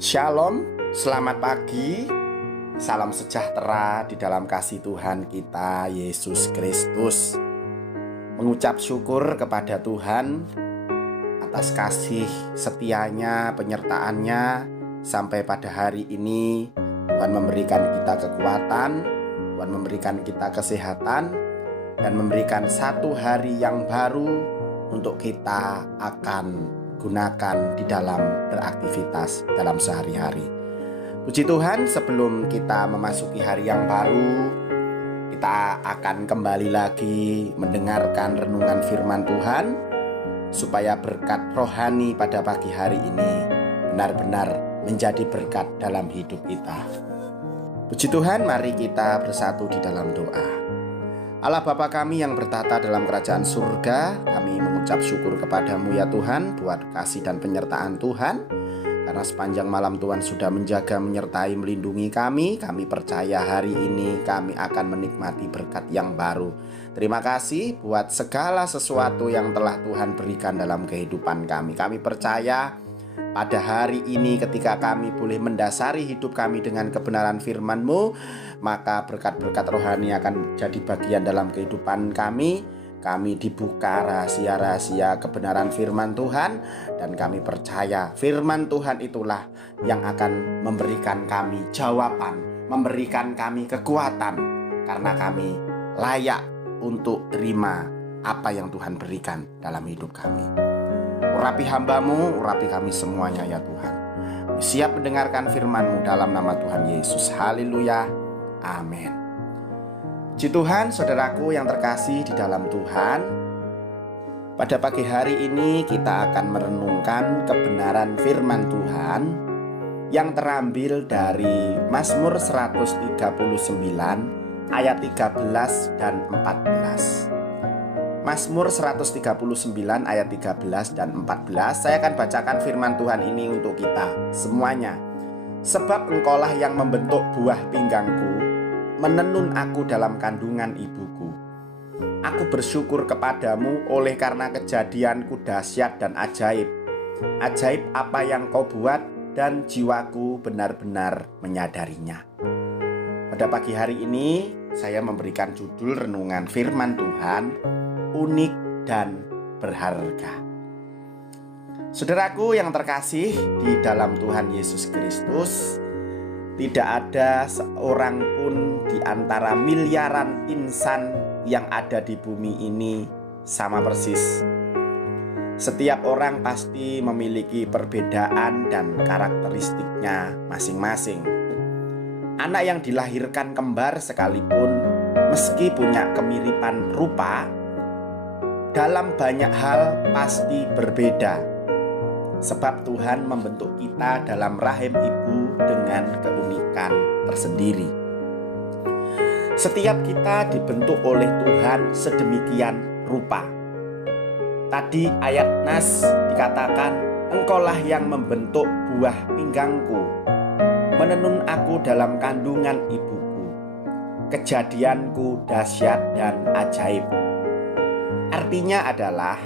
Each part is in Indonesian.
Shalom, selamat pagi, salam sejahtera di dalam kasih Tuhan kita Yesus Kristus. Mengucap syukur kepada Tuhan atas kasih setianya, penyertaannya sampai pada hari ini. Tuhan memberikan kita kekuatan, Tuhan memberikan kita kesehatan, dan memberikan satu hari yang baru untuk kita akan gunakan di dalam beraktivitas dalam sehari-hari. Puji Tuhan, sebelum kita memasuki hari yang baru, kita akan kembali lagi mendengarkan renungan firman Tuhan, supaya berkat rohani pada pagi hari ini benar-benar menjadi berkat dalam hidup kita. Puji Tuhan, mari kita bersatu di dalam doa. Allah Bapa kami yang bertata dalam kerajaan surga, kami mengucap syukur kepadamu ya Tuhan, buat kasih dan penyertaan Tuhan. Karena sepanjang malam Tuhan sudah menjaga, menyertai, melindungi kami. Kami percaya hari ini kami akan menikmati berkat yang baru. Terima kasih buat segala sesuatu yang telah Tuhan berikan dalam kehidupan kami. Kami percaya pada hari ini ketika kami boleh mendasari hidup kami dengan kebenaran firman-Mu, maka berkat-berkat rohani akan jadi bagian dalam kehidupan kami. Kami dibuka rahasia-rahasia kebenaran firman Tuhan, dan kami percaya firman Tuhan itulah yang akan memberikan kami jawaban, memberikan kami kekuatan, karena kami layak untuk terima apa yang Tuhan berikan dalam hidup kami. Urapi hamba-Mu, urapi kami semuanya ya Tuhan. Siap mendengarkan firman-Mu dalam nama Tuhan Yesus. Haleluya. Amin. Puji Tuhan, saudaraku yang terkasih di dalam Tuhan. Pada pagi hari ini kita akan merenungkan kebenaran firman Tuhan yang terambil dari Mazmur 139 ayat 13 dan 14. Mazmur 139 ayat 13 dan 14. Saya akan bacakan firman Tuhan ini untuk kita semuanya. Sebab Engkaulah yang membentuk buah pinggangku, menenun aku dalam kandungan ibuku. Aku bersyukur kepadamu oleh karena kejadianku dahsyat dan ajaib. Ajaib apa yang kau buat, dan jiwaku benar-benar menyadarinya. Pada pagi hari ini saya memberikan judul renungan firman Tuhan, unik dan berharga. Saudaraku yang terkasih di dalam Tuhan Yesus Kristus, tidak ada seorang pun di antara miliaran insan yang ada di bumi ini sama persis. Setiap orang pasti memiliki perbedaan dan karakteristiknya masing-masing. Anak yang dilahirkan kembar sekalipun, meski punya kemiripan rupa, dalam banyak hal pasti berbeda. Sebab Tuhan membentuk kita dalam rahim ibu dengan keunikan tersendiri. Setiap kita dibentuk oleh Tuhan sedemikian rupa. Tadi ayat Nas dikatakan, Engkaulah yang membentuk buah pinggangku, menenun aku dalam kandungan ibuku. Kejadianku dahsyat dan ajaib. Artinya adalah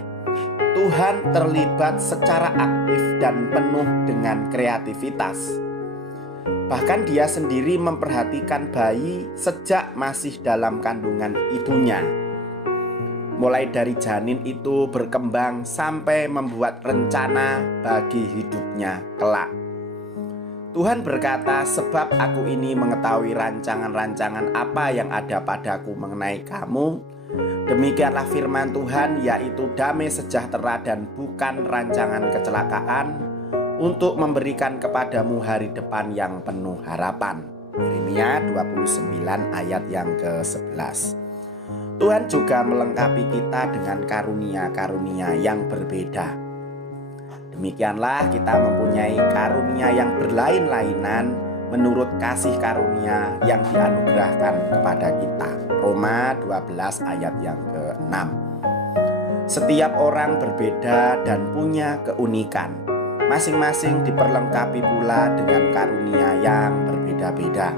Tuhan terlibat secara aktif dan penuh dengan kreativitas. Bahkan Dia sendiri memperhatikan bayi sejak masih dalam kandungan ibunya. Mulai dari janin itu berkembang sampai membuat rencana bagi hidupnya kelak. Tuhan berkata, sebab aku ini mengetahui rancangan-rancangan apa yang ada padaku mengenai kamu. Demikianlah firman Tuhan, yaitu damai sejahtera dan bukan rancangan kecelakaan, untuk memberikan kepadamu hari depan yang penuh harapan. Yeremia 29 ayat yang ke-11. Tuhan juga melengkapi kita dengan karunia-karunia yang berbeda. Demikianlah kita mempunyai karunia yang berlain-lainan menurut kasih karunia yang dianugerahkan kepada kita. Roma 12 ayat yang ke-6. Setiap orang berbeda dan punya keunikan. Masing-masing diperlengkapi pula dengan karunia yang berbeda-beda.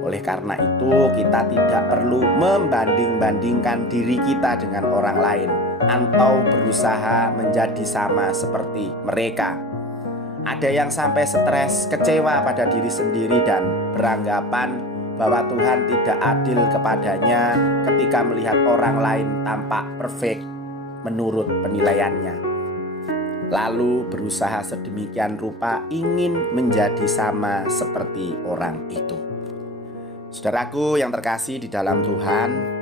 Oleh karena itu kita tidak perlu membanding-bandingkan diri kita dengan orang lain atau berusaha menjadi sama seperti mereka. Ada yang sampai stres, kecewa pada diri sendiri dan beranggapan bahwa Tuhan tidak adil kepadanya ketika melihat orang lain tampak perfect menurut penilaiannya. Lalu berusaha sedemikian rupa ingin menjadi sama seperti orang itu. Saudaraku yang terkasih di dalam Tuhan,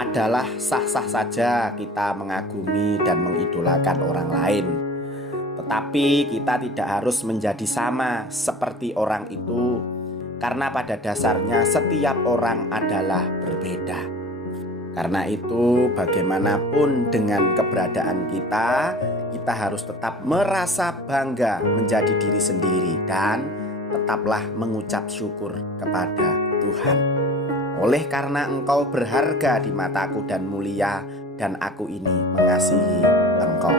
adalah sah-sah saja kita mengagumi dan mengidolakan orang lain. Tetapi kita tidak harus menjadi sama seperti orang itu, karena pada dasarnya setiap orang adalah berbeda. Karena itu bagaimanapun dengan keberadaan kita harus tetap merasa bangga menjadi diri sendiri dan tetaplah mengucap syukur kepada Tuhan. Oleh karena engkau berharga di mataku dan mulia, dan aku ini mengasihi engkau.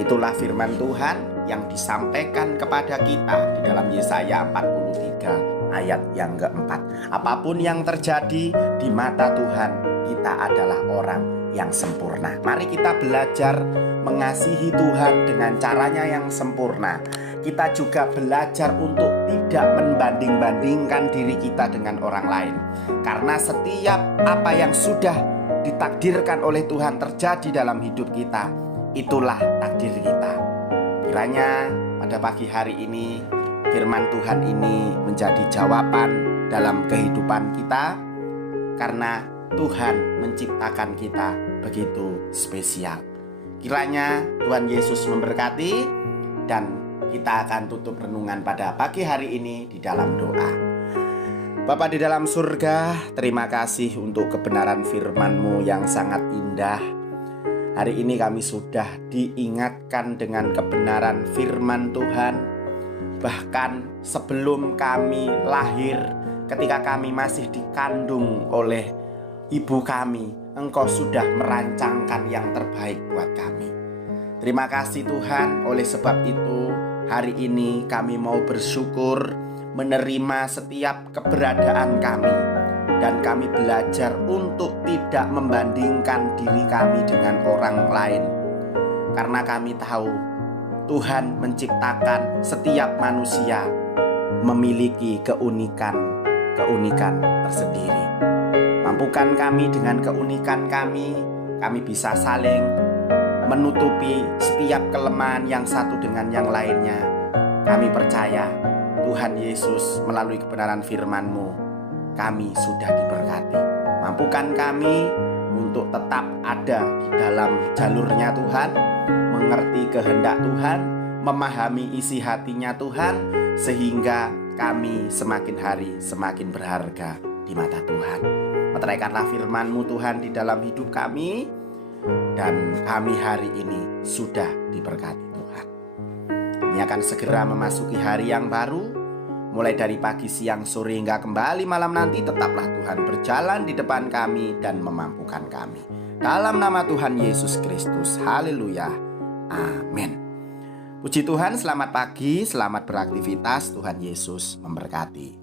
Itulah firman Tuhan yang disampaikan kepada kita di dalam Yesaya 43 ayat yang keempat. Apapun yang terjadi di mata Tuhan, kita adalah orang yang sempurna. Mari kita belajar mengasihi Tuhan dengan caranya yang sempurna. Kita juga belajar untuk tidak membanding-bandingkan diri kita dengan orang lain. Karena setiap apa yang sudah ditakdirkan oleh Tuhan terjadi dalam hidup kita, itulah takdir kita. Kiranya pada pagi hari ini firman Tuhan ini menjadi jawaban dalam kehidupan kita, karena Tuhan menciptakan kita begitu spesial. Kiranya Tuhan Yesus memberkati, dan kita akan tutup renungan pada pagi hari ini di dalam doa. Bapa di dalam surga, terima kasih untuk kebenaran firman-Mu yang sangat indah. Hari ini kami sudah diingatkan dengan kebenaran firman Tuhan. Bahkan sebelum kami lahir, ketika kami masih dikandung oleh ibu kami, Engkau sudah merancangkan yang terbaik buat kami. Terima kasih Tuhan, oleh sebab itu hari ini kami mau bersyukur menerima setiap keberadaan kami, dan kami belajar untuk tidak membandingkan diri kami dengan orang lain. Karena kami tahu Tuhan menciptakan setiap manusia memiliki keunikan tersendiri. Mampukan kami dengan keunikan kami bisa saling menutupi setiap kelemahan yang satu dengan yang lainnya. Kami percaya Tuhan Yesus melalui kebenaran firman-Mu, kami sudah diberkati. Mampukan kami untuk tetap ada di dalam jalurnya Tuhan, mengerti kehendak Tuhan, memahami isi hatinya Tuhan, sehingga kami semakin hari semakin berharga di mata Tuhan. Meteraikanlah firman-Mu Tuhan di dalam hidup kami, dan kami hari ini sudah diberkati Tuhan. Kami akan segera memasuki hari yang baru, mulai dari pagi, siang, sore hingga kembali malam nanti. Tetaplah Tuhan berjalan di depan kami dan memampukan kami. Dalam nama Tuhan Yesus Kristus, haleluya, amin. Puji Tuhan, selamat pagi, selamat beraktivitas. Tuhan Yesus memberkati.